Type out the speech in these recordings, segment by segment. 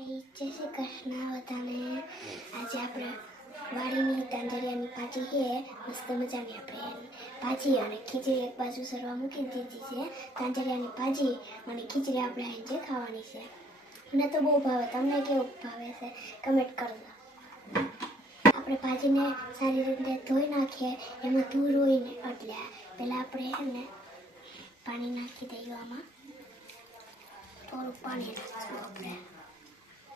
જય શ્રી કૃષ્ણ બધાને આજે આપણે વાડીની તાંજરિયાની ભાજી છે મસ્ત મજાની આપણે ભાજી અને ખીચડી એક બાજુ સરવા મૂકી દીધી છે તાંજરિયાની ભાજી અને ખીચડી આપણે આજે ખાવાની છે મને તો બહુ ભાવે તમને કેવું ભાવે છે કમેન્ટ કરજો આપણે ભાજીને સારી રીતે ધોઈ નાખીએ એમાં ધૂળ હોય ને એટલે પહેલાં આપણે એને પાણી નાખી દઈએ આમાં થોડું પાણી નાખશું આપણે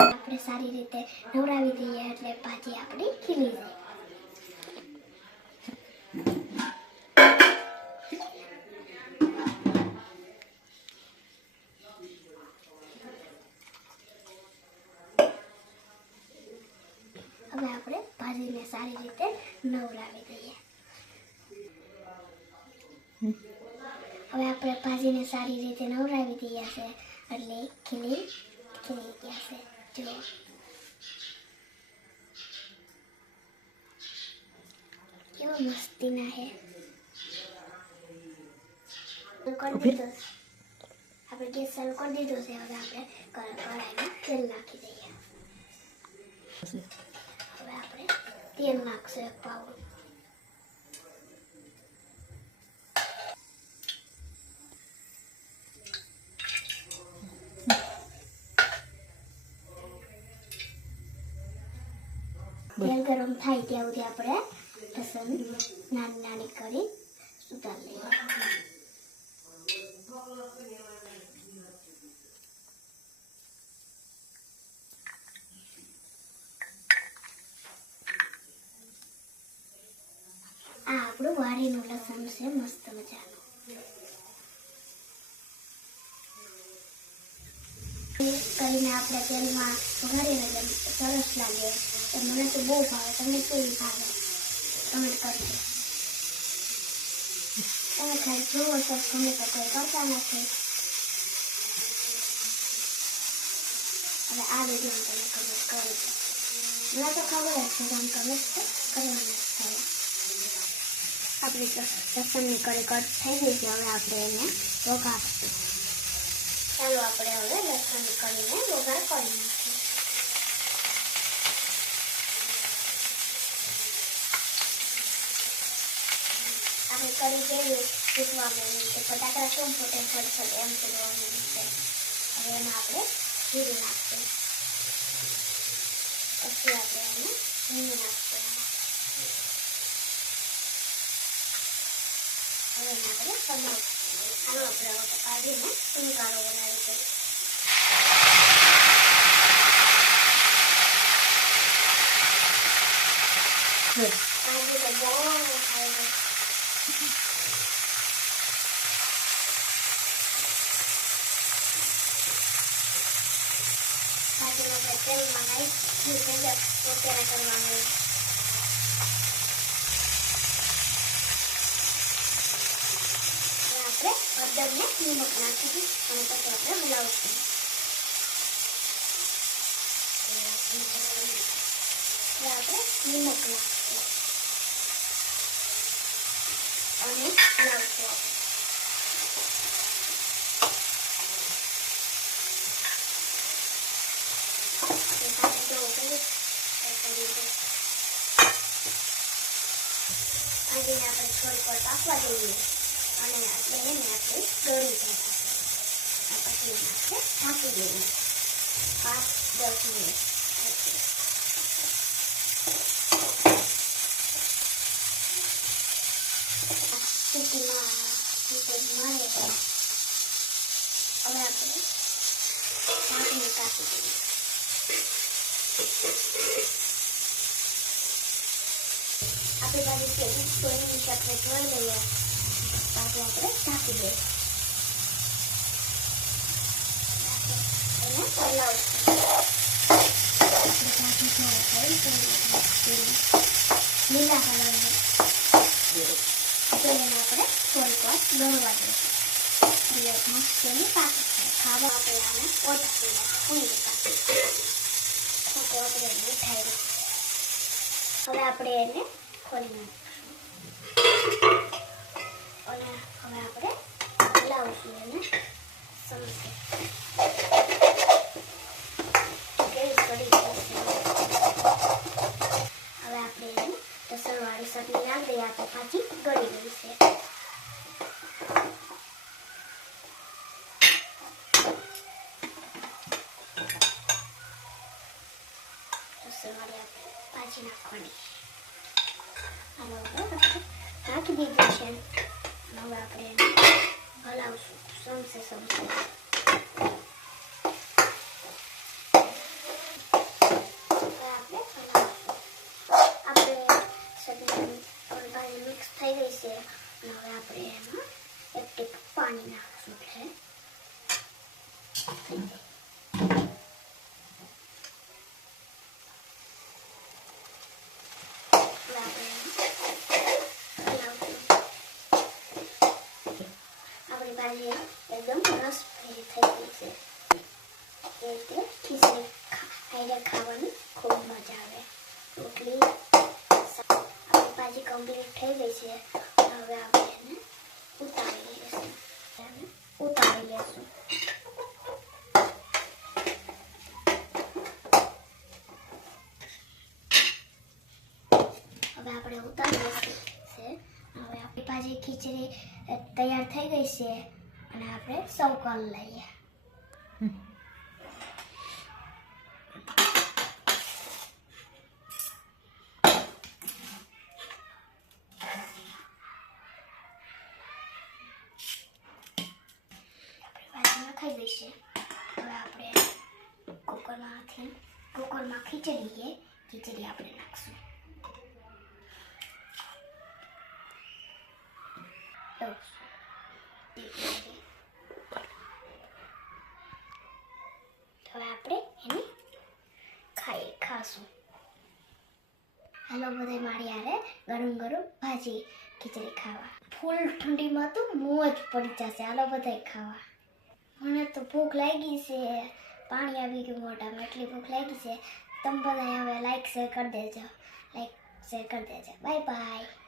આપણે સારી રીતે નવરાવી દઈએ એટલે ભાજી આપણી ખીલી જાય. હવે આપણે ભાજીને સારી રીતે નવરાવી દઈએ. હવે આપણે ભાજીને સારી રીતે નવરાવી દઈએ છે એટલે ખીલી ખીલી ગયા છે. જો કેવો મસ્તીના હે કરી દીધો. આપણે ગેસ ચાલુ કરી દીધો છે હવે આપણે ક- કઢાઈમાં તેલ નાખી દઈએ હવે આપણે તેલ નાખશું એક પાઉં તેલ ગરમ થાય ત્યાં સુધી આપણે લસણ નાની નાની કરી સુધારી લઈએ આ આપણું વાડીનું લસણ છે, મસ્ત મજાનું. કરીને આપણે તેલમાં વઘારીને જેમ સરસ લાગે. તો મને તો બહુ ભાવે. તમને કેવી ભાવે? કમેન્ટ કરજો. તમે ખાલી જોવો છો ગમે તો કોઈ કરતા નથી. હવે આ વીડિયો તમે કમેન્ટ કરજો. મને તો ખબર જ છે તમે કમેન્ટ કરવાના જ આપણી લસણની કડી કટ થઈ ગઈ છે. હવે આપણે એને વઘારશું ચાલો આપણે હવે લસણ કરીને વઘાર કરી નાખીએ. આપણે કરી કેવી ફૂટવા માંડી છે ફટાકડા શું ફૂટે ફટ ફટ એમ ફૂટવા છે. હવે એમાં આપણે જીરું નાખીએ. પછી આપણે એને હિંગ નાખશું એમાં. હવે એને આપણે સમાવીશું આનો આપણે હવે કાઢીને ટૂંકારો બનાવીશું આજે તો બહુ ખાઈ ગઈ. ભાજીનો આપણે તેલમાં નાખી ભેગા વગેરે કરવાનું હવે આપણે હળદરને નિમક નાખીશું અને પછી આપણે હલાવશું. હવે આપણે નિમક નાખીશું. અને હલાવશું આપણે. એ સાથે જો પેલું એ કરી દો. આને આપણે થોડીક વાર પાકવા દઈએ. અને આપણે એને આપણે દોરી આ પછી એને આપણે ઢાંકી દઈએ પાંચ દસ મિનિટ મારે છે હવે આપણે ઢાંકણી કાપી દઈએ આપણી બાજુ કેવી સોયની આપણે જોઈ લઈએ બાજુ આપણે ઢાંકી દઈશું ગયું. લીલા કલરનું આપણે થોડીક વાર દોડવા દઈશું એટલે મસ્ત એની થાય ખાવા આપણે આને ઓછા ઊંડી ઉઠાવી હવે આપણે એને ખોલી નાખીશું અને હવે આપણે હલાવશું છે હવે આપણે એને લસણવાળી ચટણી નાખી દઈએ તો પાછી ગળી ગઈ છે લસણવાળી આપણે પાછી નાખવાની હવે નાખી દીધું છે હવે આપણે હલાવશું સમસે સમસે હવે આપણે હલાવશું આપણે ચટણી આપણી ભાજી મિક્સ થઈ ગઈ છે અને હવે આપણે એમાં એક ટીપ પાણી નાખશું એટલે થઈ જાય. હવે આપણે એને હલાવશું આપણી ભાજી એકદમ રસ થઈ ગઈ છે એ રીતે ખીચડી ખાઈને ખાવાની ખૂબ મજા આવે રોટલી આપણી ભાજી કમ્પ્લીટ થઈ ગઈ છે હવે આપણે એને ઉતારી લઈશું એને ઉતારી લઈશું હવે આપણે ઉતારી લઈશું છે હવે ખીચડી તૈયાર થઈ ગઈ છે અને આપણે સૌ કોલ લઈએ. ખાઈ દઈશું હવે આપણે કુકરમાં ખીચડી છે ખીચડી આપણે નાખશું. હવે આપણે એને મારી યારે ગરમ ગરમ ભાજી, ખીચડી ખાવા. ફૂલ ઠંડીમાં તો મોં જ પડી જશે. હાલો બધા ખાવા. મને તો ભૂખ લાગી છે. પાણી આવી ગયું મોઢામાં એટલી ભૂખ લાગી છે. તમે બધા હવે લાઈક શેર કરી દેજો. લાઈક શેર કરી દેજો. Bye bye